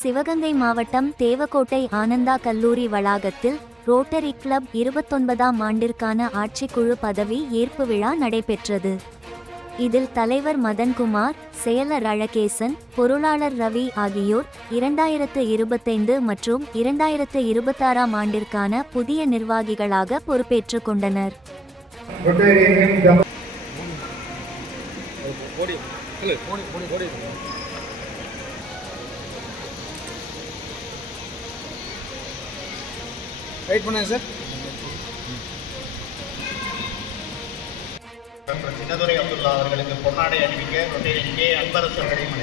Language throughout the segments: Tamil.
சிவகங்கை மாவட்டம் தேவக்கோட்டை ஆனந்தா கல்லூரி வளாகத்தில் ரோட்டரி கிளப் இருபத்தொன்பதாம் ஆண்டிற்கான ஆட்சிக்குழு பதவி ஏற்பு விழா நடைபெற்றது. இதில் தலைவர் மதன்குமார் செயலர் அழகேசன் பொருளாளர் ரவி ஆகியோர் இரண்டாயிரத்து இருபத்தைந்து மற்றும் இரண்டாயிரத்து இருபத்தாறாம் ஆண்டிற்கான புதிய நிர்வாகிகளாக பொறுப்பேற்றுக் கொண்டனர். வெயிட் பண்ணுங்க சார். டாக்டர் சின்னதுரை அப்துல்லா அவர்களுக்கு பொன்னாடை அணிவிக்க ரொட்டேரியன் கே. அன்பரசு அவர்களையும்.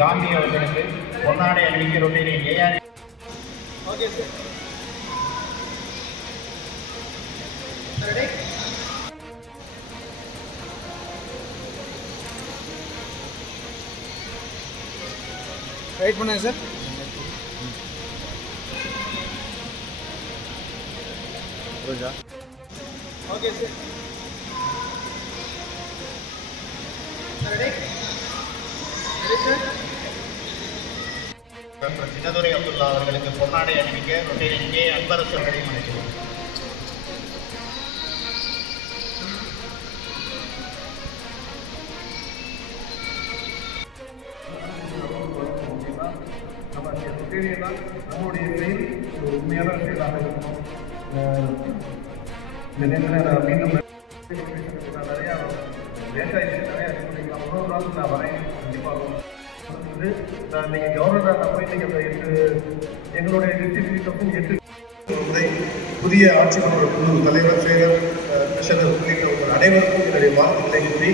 காந்தி அவர்களுக்கு பொன்னாடை அணிவிக்க rotarian A R okay sir. Wait பண்ணுங்க sir okay sir Chinnadurai Abdullah அவர்களுக்கு பொன்னாடை அணிவிக்க ரொட்டேரியன் அன்பரசு அவர்களையும் அழைக்கிறேன் நம்ம தான் நம்மளுடைய செயல் ஒரு உண்மையான செயலாக இருக்கணும் இந்த நேரத்தில் நான் மீண்டும் நான் நிறையா லேட்டாக நிறையா இது பண்ணிக்கலாம். நாள் நான் வரேன். கண்டிப்பாக வந்து நான் இன்னைக்கு கவர்னராக நான் போய் அந்த எட்டு எங்களுடைய டிஸ்ட்ரிக்ட் எட்டு முறை புதிய ஆட்சியாளர் குழு தலைவர் செயலர் உள்ளிட்ட உங்கள் அனைவருக்கும் என்னுடைய வாழ்த்துக்களை கூறி